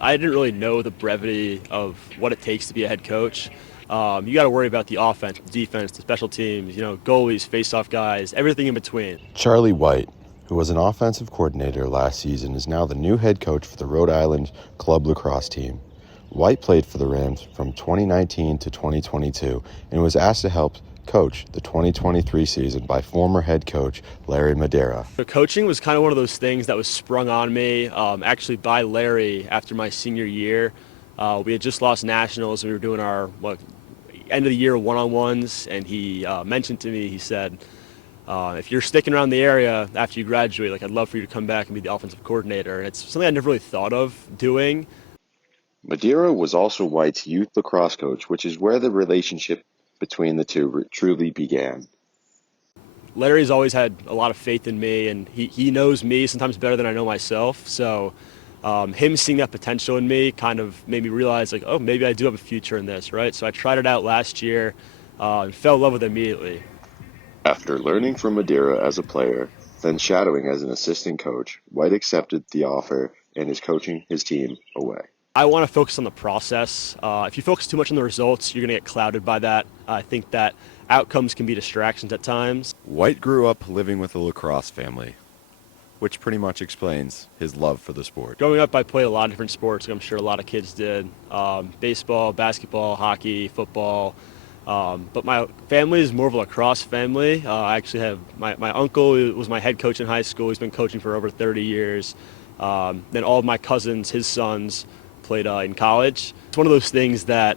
I didn't really know the brevity of what it takes to be a head coach. You got to worry about the offense, the defense, the special teams, goalies, face-off guys, everything in between. Charlie White, who was an offensive coordinator last season, is now the new head coach for the Rhode Island Club Lacrosse team. White played for the Rams from 2019 to 2022 and was asked to help coach the 2023 season by former head coach Larry Madeira. So coaching was kind of one of those things that was sprung on me, actually by Larry after my senior year. We had just lost nationals. We were doing our end of the year one-on-ones, and he mentioned to me, he said, if you're sticking around the area after you graduate, I'd love for you to come back and be the offensive coordinator. And it's something I never really thought of doing. Madeira was also White's youth lacrosse coach, which is where the relationship between the two truly began. Larry's always had a lot of faith in me, and he knows me sometimes better than I know myself. So him seeing that potential in me kind of made me realize, oh, maybe I do have a future in this, right? So I tried it out last year and fell in love with it immediately. After learning from Madeira as a player, then shadowing as an assistant coach, White accepted the offer and is coaching his team away. I want to focus on the process. If you focus too much on the results, you're going to get clouded by that. I think that outcomes can be distractions at times. White grew up living with a lacrosse family, which pretty much explains his love for the sport. Growing up, I played a lot of different sports, like I'm sure a lot of kids did. Baseball, basketball, hockey, football. But my family is more of a lacrosse family. I actually have my uncle was my head coach in high school. He's been coaching for over 30 years. Then all of my cousins, his sons, played in college. It's one of those things that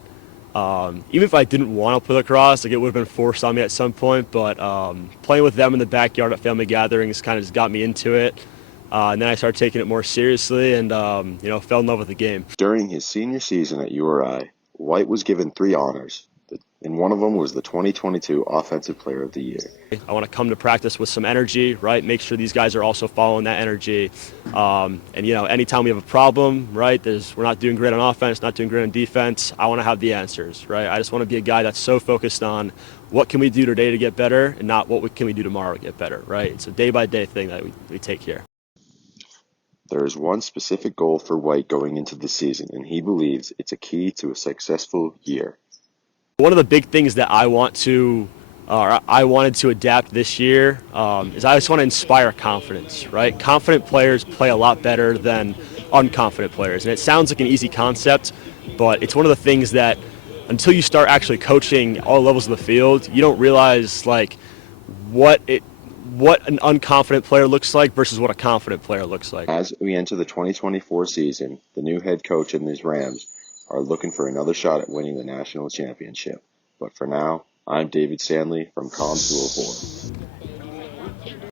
even if I didn't want to play lacrosse, it would have been forced on me at some point, but playing with them in the backyard at family gatherings kind of just got me into it. And then I started taking it more seriously and, fell in love with the game. During his senior season at URI, White was given 3 honors, and one of them was the 2022 Offensive Player of the Year. I want to come to practice with some energy, right? Make sure these guys are also following that energy. Anytime we have a problem, right, we're not doing great on offense, not doing great on defense, I want to have the answers, right? I just want to be a guy that's so focused on what can we do today to get better and not what can we do tomorrow to get better, right? It's a day-by-day thing that we take here. There is one specific goal for White going into the season, and he believes it's a key to a successful year. One of the big things that I wanted to adapt this year is I just want to inspire confidence, right? Confident players play a lot better than unconfident players. And it sounds like an easy concept, but it's one of the things that until you start actually coaching all levels of the field, you don't realize what an unconfident player looks like versus what a confident player looks like. As we enter the 2024 season, the new head coach in these Rams are looking for another shot at winning the national championship. But for now, I'm David Stanley from Com 204.